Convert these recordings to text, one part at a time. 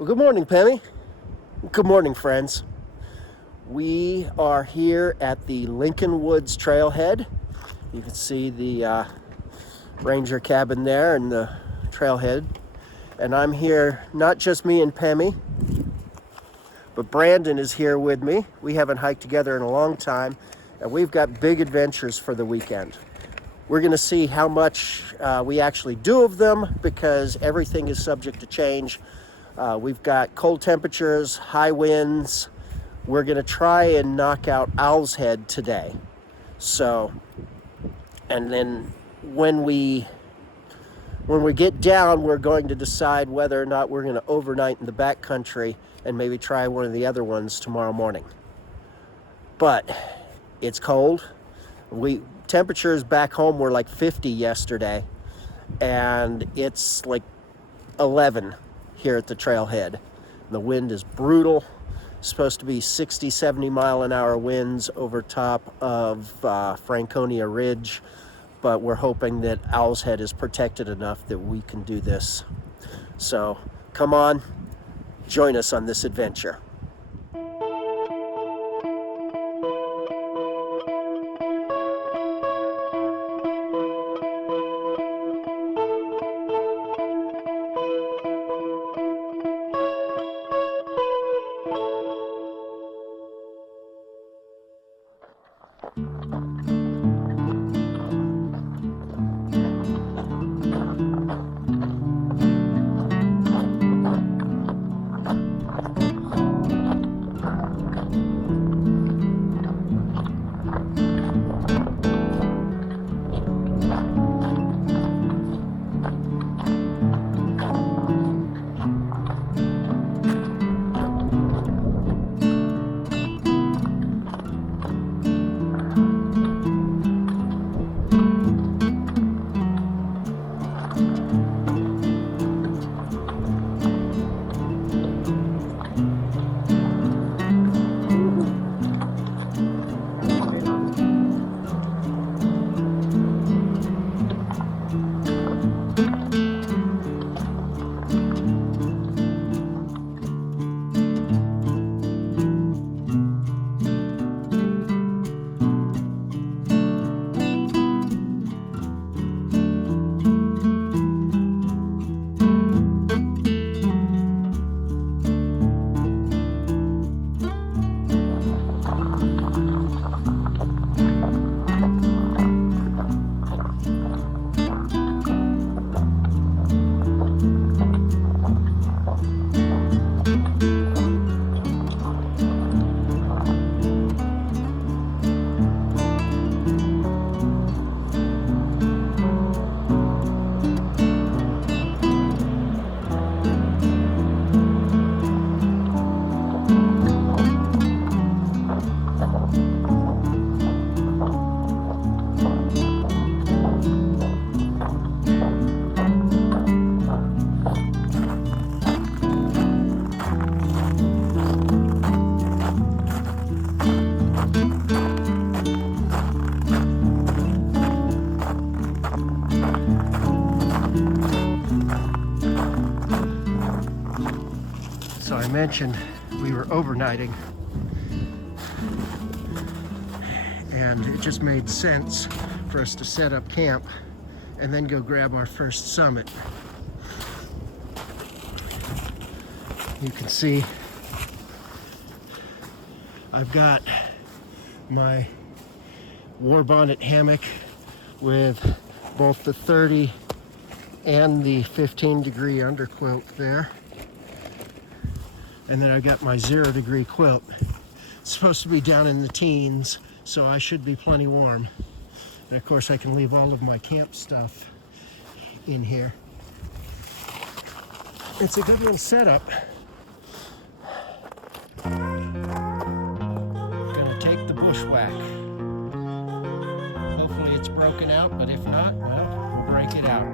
Well, good morning, Penny. Good morning, friends. We are here at the Lincoln Woods Trailhead. You can see the ranger cabin there and the trailhead. And I'm here, not just me and Pemmy, but Brandon is here with me. We haven't hiked together in a long time, and we've got big adventures for the weekend. We're going to see how much we actually do of them, because everything is subject to change. We've got cold temperatures, high winds. We're going to try and knock out Owl's Head today. So, and then when we get down, we're going to decide whether or not we're going to overnight in the backcountry and maybe try one of the other ones tomorrow morning. But it's cold. Temperatures back home were like 50 yesterday, and it's like 11 here at the trailhead. The wind is brutal. It's supposed to be 60, 70 mile an hour winds over top of Franconia Ridge, but we're hoping that Owl's Head is protected enough that we can do this. So come on, join us on this adventure. So I mentioned we were overnighting, and it just made sense for us to set up camp and then go grab our first summit. You can see I've got my war bonnet hammock with both the 30 and the 15-degree underquilt there. And then I've got my 0-degree quilt. It's supposed to be down in the teens, so I should be plenty warm. And of course I can leave all of my camp stuff in here. It's a good little setup. Gonna take the bushwhack. Hopefully it's broken out, but if not, well, we'll break it out.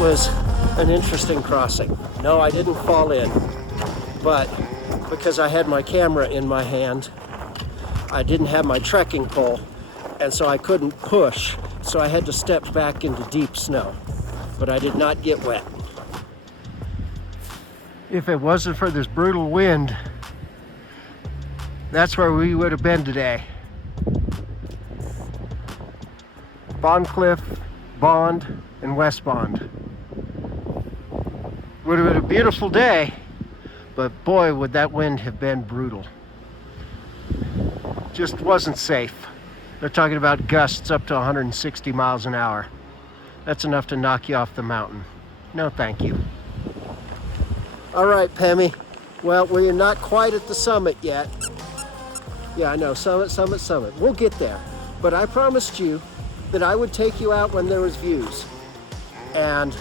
was an interesting crossing. No, I didn't fall in, but because I had my camera in my hand, I didn't have my trekking pole, and so I couldn't push, so I had to step back into deep snow, but I did not get wet. If it wasn't for this brutal wind, that's where we would have been today. Bond Cliff, Bond, and West Bond. Would have been a beautiful day, but boy, would that wind have been brutal. Just wasn't safe. They're talking about gusts up to 160 miles an hour. That's enough to knock you off the mountain. No, thank you. All right, Pemmy. Well, we're not quite at the summit yet. Yeah, I know, summit. We'll get there. But I promised you that I would take you out when there was views. And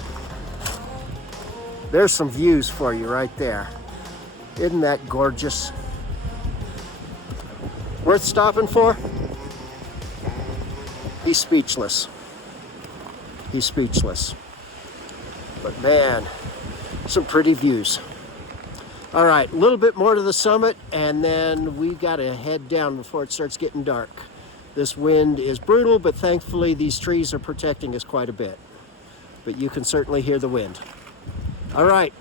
there's some views for you right there. Isn't that gorgeous? Worth stopping for? He's speechless. He's speechless. But man, some pretty views. All right, a little bit more to the summit, and then we gotta head down before it starts getting dark. This wind is brutal, but thankfully these trees are protecting us quite a bit. But you can certainly hear the wind. All right,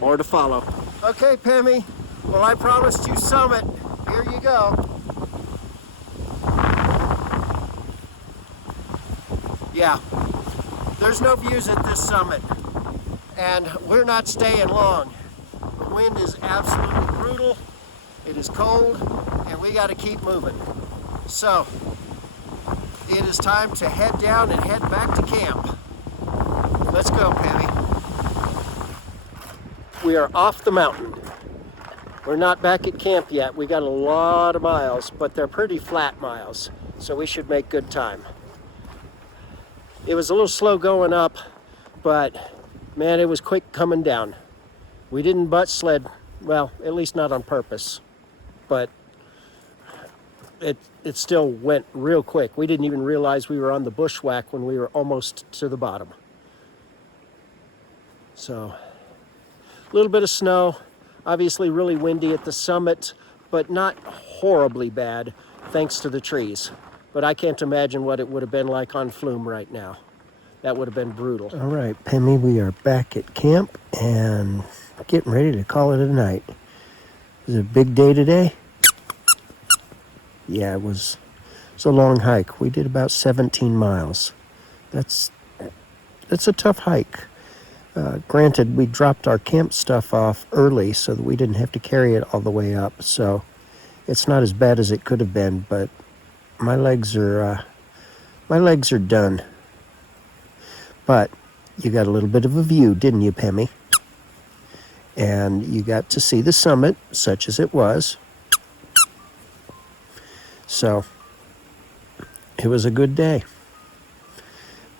more to follow. Okay, Pemmy, well, I promised you summit. Here you go. Yeah, there's no views at this summit, and we're not staying long. The wind is absolutely brutal, it is cold, and we gotta keep moving. So, it is time to head down and head back to camp. Let's go, Pemmy. We are off the mountain. We're not back at camp yet. We got a lot of miles, but they're pretty flat miles, so we should make good time. It was a little slow going up, but man, it was quick coming down. We didn't butt sled, well, at least not on purpose, but it still went real quick. We didn't even realize we were on the bushwhack when we were almost to the bottom. So, a little bit of snow, obviously really windy at the summit, but not horribly bad, thanks to the trees. But I can't imagine what it would have been like on Flume right now. That would have been brutal. All right, Pemmy, we are back at camp and getting ready to call it a night. Is it a big day today? Yeah, it was a long hike. We did about 17 miles. That's a tough hike. Granted, we dropped our camp stuff off early so that we didn't have to carry it all the way up. So it's not as bad as it could have been, but my legs are done. But you got a little bit of a view, didn't you, Pemmy? And you got to see the summit, such as it was. So it was a good day.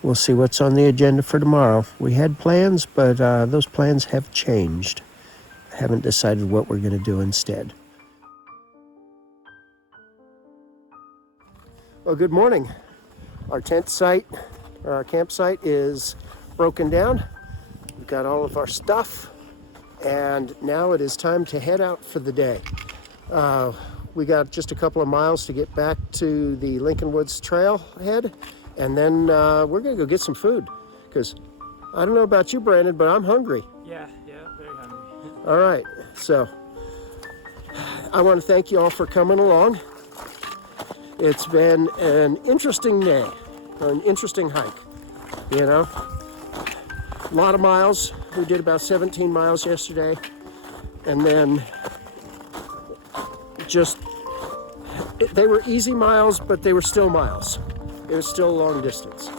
We'll see what's on the agenda for tomorrow. We had plans, but those plans have changed. I haven't decided what we're going to do instead. Well, good morning. Our our campsite is broken down. We've got all of our stuff, and now it is time to head out for the day. We got just a couple of miles to get back to the Lincoln Woods trailhead, and then we're gonna go get some food, because I don't know about you, Brandon, but I'm hungry. Yeah, very hungry. All right, so I want to thank you all for coming along. It's been an interesting day, an interesting hike, you know. A lot of miles. We did about 17 miles yesterday, and then they were easy miles, but they were still miles. It was still a long distance.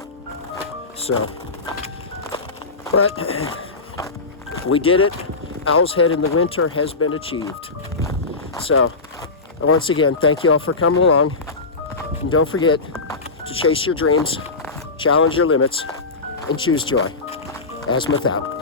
So, but we did it. Owl's Head in the winter has been achieved. So, once again, thank you all for coming along. And don't forget to chase your dreams, challenge your limits, and choose joy. Azimuth out.